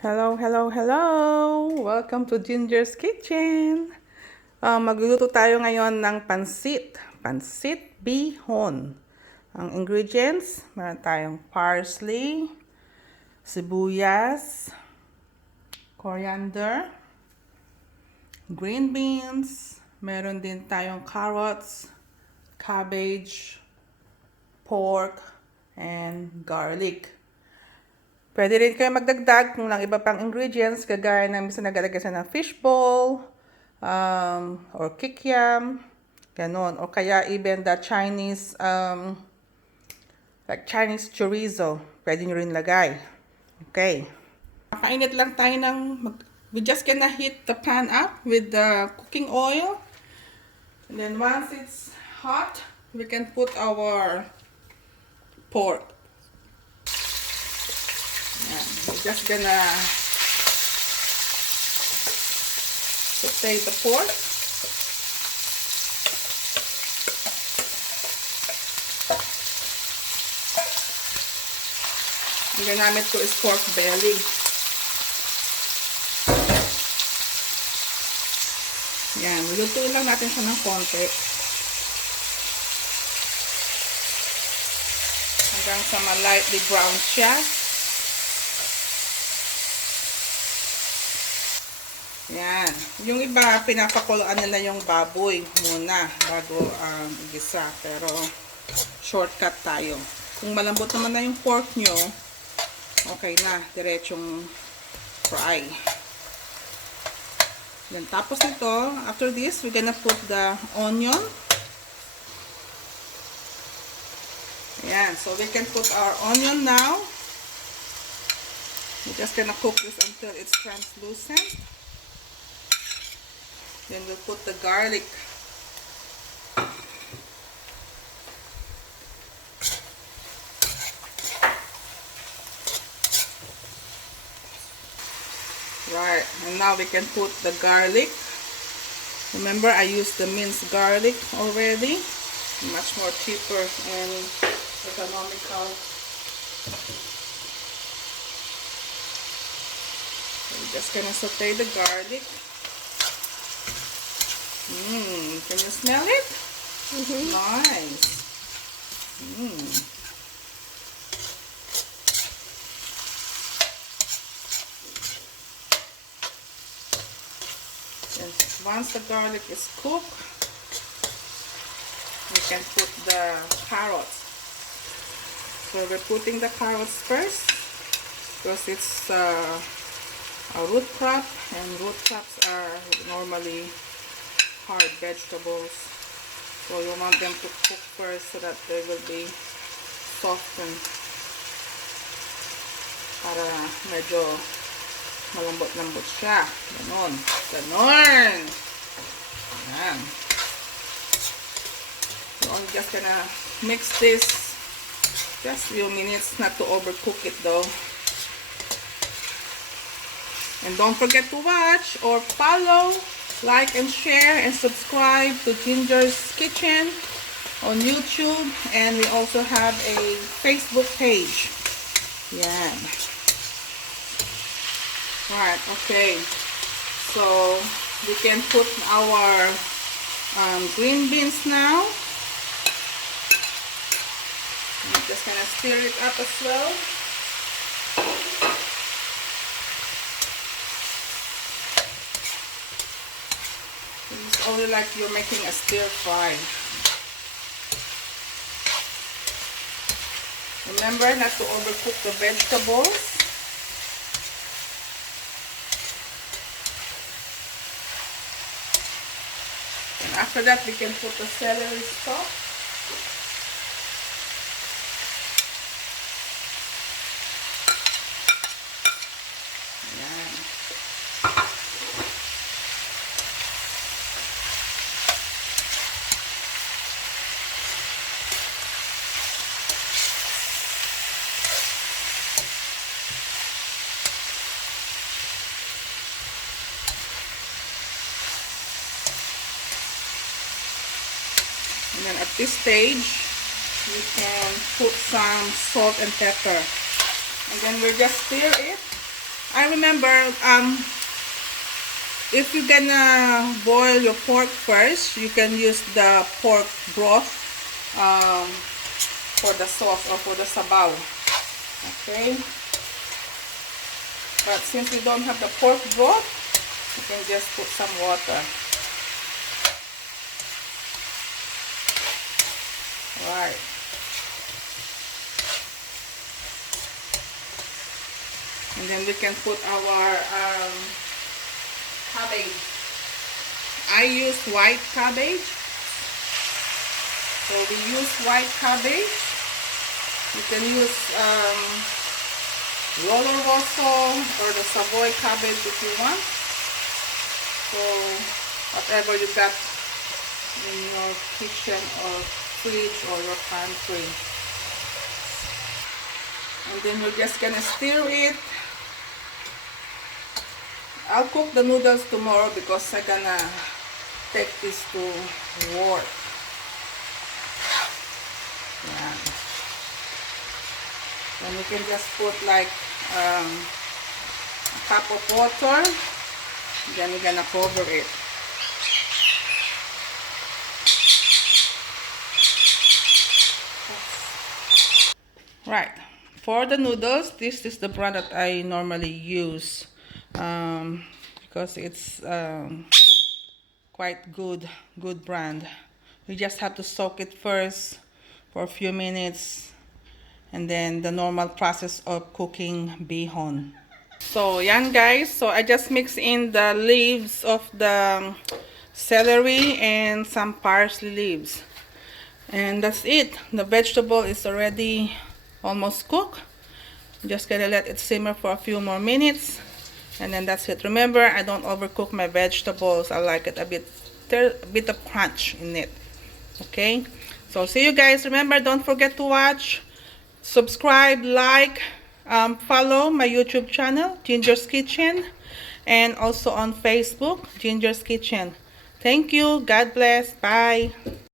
Hello, hello, hello! Welcome to Ginger's Kitchen! Magluluto tayo ngayon ng pansit. Pansit Bihon. Ang ingredients, meron tayong parsley, sibuyas, coriander, green beans, meron din tayong carrots, cabbage, pork, and garlic. Pwede rin kayo magdagdag ng iba pang ingredients, kagaya ng minsan naglalagay ng fishball, or kikiam, ganon. O kaya even the Chinese, like Chinese chorizo, pwede nyo rin lagay. Okay. Makainit lang tayo we just gonna heat the pan up with the cooking oil. And then once it's hot, we can put our pork. We're just gonna saute the pork. Ang ginamit ko is pork belly. Yan, lutuin lang natin siya ng konti. Hanggang sa lightly brown siya. Yan. Yung iba, pinapakuluan nila yung baboy muna bago igisa. Pero, shortcut tayo. Kung malambot naman na yung pork nyo, okay na. Diretsong fry. Then, tapos nito, after this, we're gonna put the onion. Yan. So, we can put our onion now. We're just gonna cook this until it's translucent. Then we'll put the garlic. Right, and now we can put the garlic. Remember, I used the minced garlic already. Much more cheaper and economical. We're just gonna saute the garlic. Can you smell it? Nice. And once the garlic is cooked, we can put the carrots. So we're putting the carrots first because it's a root crop, and root crops are normally hard vegetables, so you want them to cook first so that they will be softened para medyo malambot-lambot siya. Ganon. Ganon! Ayan. So I'm just gonna mix this just a few minutes, not to overcook it though. And don't forget to watch or follow, like and share and subscribe to Ginger's Kitchen on YouTube, and we also have a Facebook page. Yeah. Alright, okay. So we can put our green beans now. I'm just gonna stir it up as well. It's only like you're making a stir fry. Remember not to overcook the vegetables. And after that, we can put the celery stalk. And then at this stage, you can put some salt and pepper. And then we'll just stir it I remember, if you're gonna boil your pork first, you can use the pork broth for the sauce or for the sabaw. Okay? But since we don't have the pork broth, you can just put some water. Right. And then we can put our cabbage. I use white cabbage. So we use white cabbage. You can use roller rosso or the Savoy cabbage if you want. So whatever you got in your kitchen or fridge or your pantry. And then we're just gonna stir it. I'll cook the noodles tomorrow because I'm gonna take this to work. Yeah. Then we can just put like a cup of water. Then we're gonna cover it. Right. For the noodles, this is the brand that I normally use because it's quite good brand. You just have to soak it first for a few minutes, and then the normal process of cooking bihon. So yan guys, so I just mix in the leaves of the celery and some parsley leaves, and that's it. The vegetable is already almost cooked. Just gonna let it simmer for a few more minutes, and then that's it. Remember, I don't overcook my vegetables. I like it a bit of crunch in it. Okay, so see you guys. Remember, don't forget to watch, subscribe, like, follow my YouTube channel, Ginger's Kitchen, and also on Facebook, Ginger's Kitchen. Thank you. God bless. Bye.